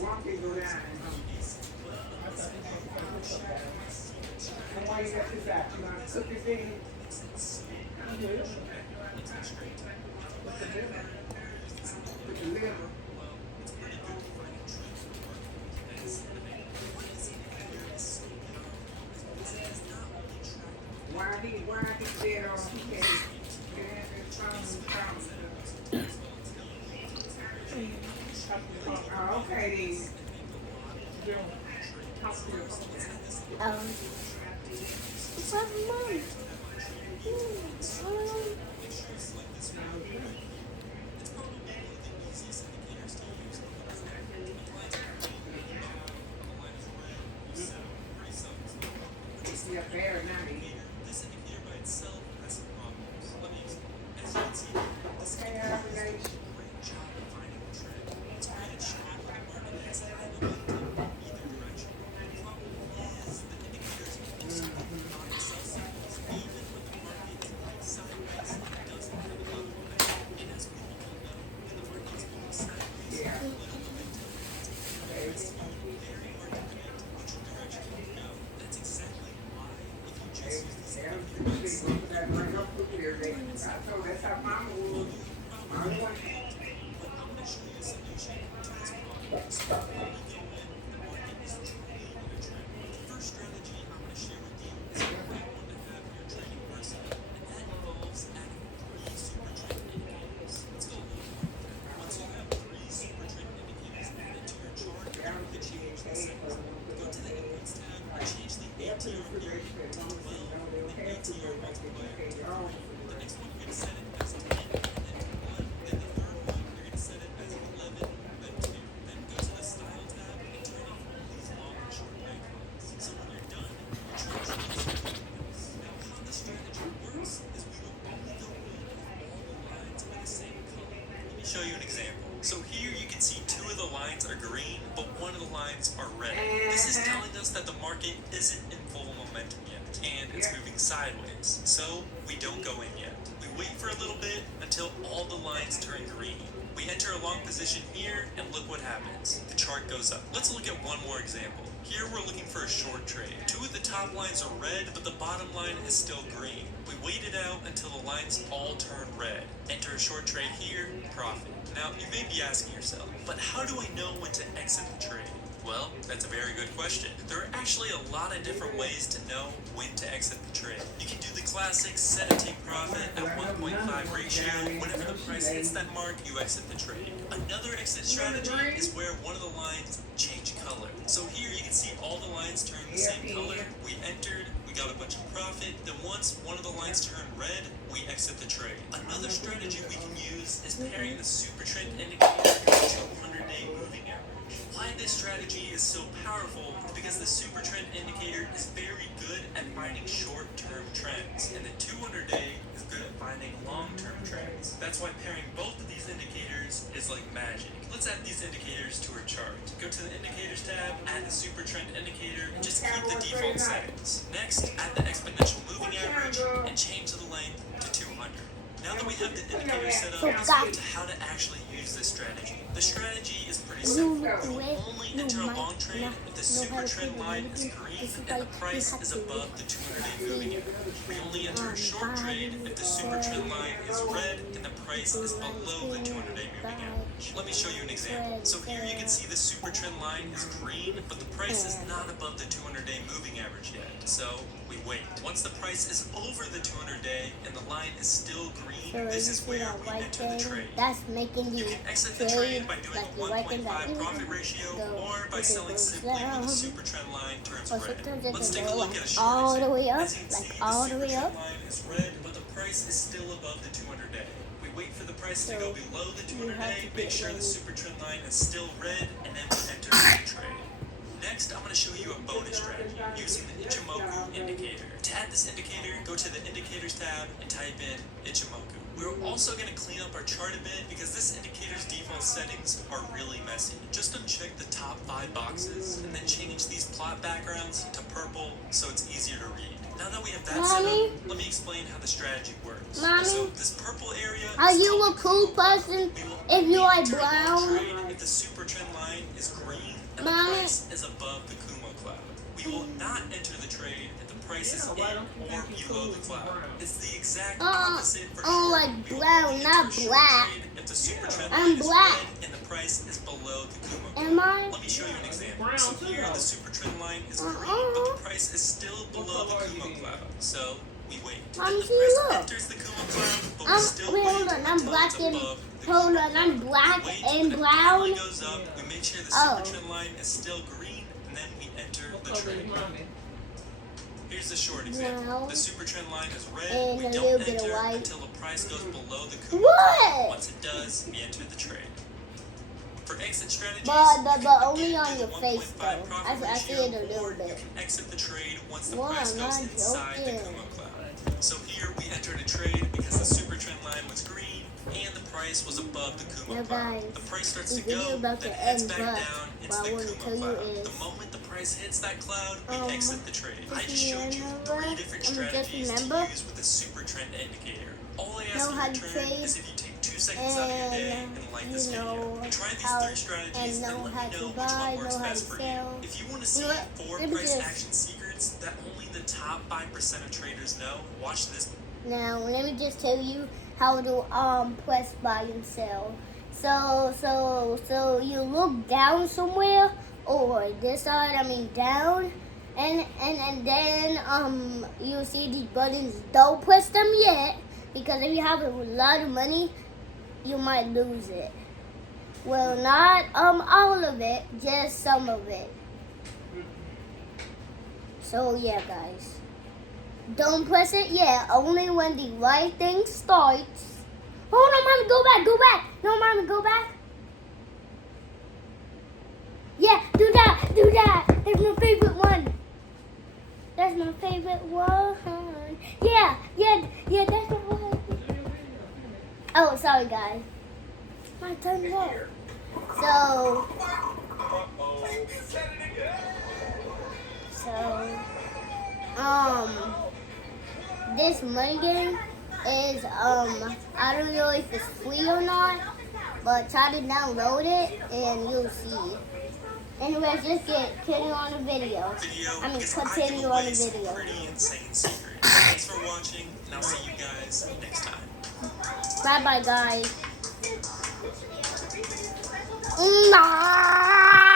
One can go down. And why you got this out? You gonna cook this in? With the liver. Why he dead on he can't oh, okay then. What's up, Mom? See a bear now. That's how mama would. Mama would. Show you an example. So here you can see two of the lines are green, but one of the lines are red. This is telling us that the market isn't in full momentum yet, and it's moving sideways. So we don't go in yet. We wait for a little bit until all the lines turn green. We enter a long position here, and look what happens. The chart goes up. Let's look at one more example. Here we're looking for a short trade. Two of the top lines are red, but the bottom line is still green. We wait it out until the lines all turn red. Enter a short trade here, profit. Now, you may be asking yourself, but how do I know when to exit the trade? Well, that's a very good question. There are actually a lot of different ways to know when to exit the trade. You can do the classic set a take profit at 1.5 ratio. Whenever the price hits that mark, you exit the trade. Another exit strategy is where one of the lines change color. So here you can see all the lines turn the same color. We entered, we got a bunch of profit. Then once one of the lines turned red, we exit the trade. Another strategy we can use is pairing the super trend indicator with the 200-day moving average. Why this strategy is so powerful is because the super trend indicator is very good at finding short-term trends, and the 200-day is good at finding long-term trends. That's why pairing both of these indicators is like magic. Let's add these indicators to our chart. Go to the Indicators tab, add the super trend indicator, and just keep the default settings. Next, add the exponential moving average and change the length to 200. Now that we have the indicator set up, let's go to how to actually use this strategy. The strategy is pretty simple. We will only enter a long trade if the super trend line is green and the price is above the 200-day moving average. We only enter a short trade if the super trend line is red and the price is below the 200-day moving average. Let me show you an example. So here you can see the super trend line is green, but the price is not above the 200-day moving average yet. So we wait. Once the price is over the 200-day and the line is still green, this is where we enter the trade. That's making You can exit the trade by doing a 1.5 profit ratio or by selling simply when the super trend line turns red. Let's take a look at a short all the way up, As you can see, all the the super way trend up. line is red, but the price is still above the 200-day. We wait for the price to go below the 200-day, make sure the super trend line is still red, and then we enter the trade. Next, I'm going to show you a bonus strategy using the Ichimoku indicator. To add this indicator, go to the Indicators tab and type in Ichimoku. We're also going to clean up our chart a bit because this indicator's default settings are really messy. Just uncheck the top 5 boxes and then change these plot backgrounds to purple so it's easier to read. Now that we have that set up, let me explain how the strategy works. Mommy, so this purple area are is you a cool person we will if you only are enter a long brown? trade if the super trend line is green and the price is above the Kumo cloud. We will not enter the trade if the price is in or below the cloud. It's the exact opposite for sure. like We will brown, only not enter a short black. trade if the super trend I'm line is black. red and the price is below the Kumo cloud. Am I? Let me show you an example. Brown So too, here though. the super trend line is green, but the price is still below the Kumo cloud. So we wait. Mommy, Then the see, price look. enters the Kumo cloud, but we I'm, still wait, wait hold on. I'm until black it's and above the hold Kumo on. I'm cloud. black We wait, and when it brown. finally goes up, we make sure the super Oh. trend line is still green, and then we enter the What color trade. is mommy? Here's the short example. Brown. The super trend line is red. And We a don't little bit of enter white. until the price goes below the Kumo What? cloud. Once it does, we enter the trade. For exit strategies, But only on your face, 1.5 though. profit I see ratio, it a little or bit. you can exit the trade once the What? price I'm goes not inside the joking. Kumo cloud. So here we entered a trade because the super trend line was green and the price was above the Kumo Now, cloud. guys, The price starts this to go, video about then to heads end, back but down into what I the want to Kumo tell you cloud. is, The moment the price hits that cloud, we exit the trade. I just just showed you remember- 3 different just strategies to remember- use with the super trend indicator. All I know ask in how to return trade is if you take 2 seconds out of your day and and like you this video. know Try these how 3 strategies and and know let how me to know which buy, one works know how best to for sell. you. If you want to You see know what? 4 Let me price just- action secrets that only the top 5% of traders know, watch this. Now let me just tell you how to press buy and sell. So you look down somewhere or this side, I mean down, and then you see these buttons. Don't press them yet, because if you have a lot of money, you might lose it. Well, not all of it, just some of it. So yeah, guys. Don't press it yet. Only when the right thing starts. Oh no, mommy, go back, go back. No, mommy, go back. Yeah, do that, do that. That's my favorite one. That's my favorite one. Yeah, that's my one. Oh, sorry, guys. My time's up. So, this money game is I don't know if it's free or not, but try to download it and you'll see. Anyways, just continue on the video. Continue on the video. Pretty insane secret. Thanks for watching, and I'll see you guys next time. Bye bye, guys.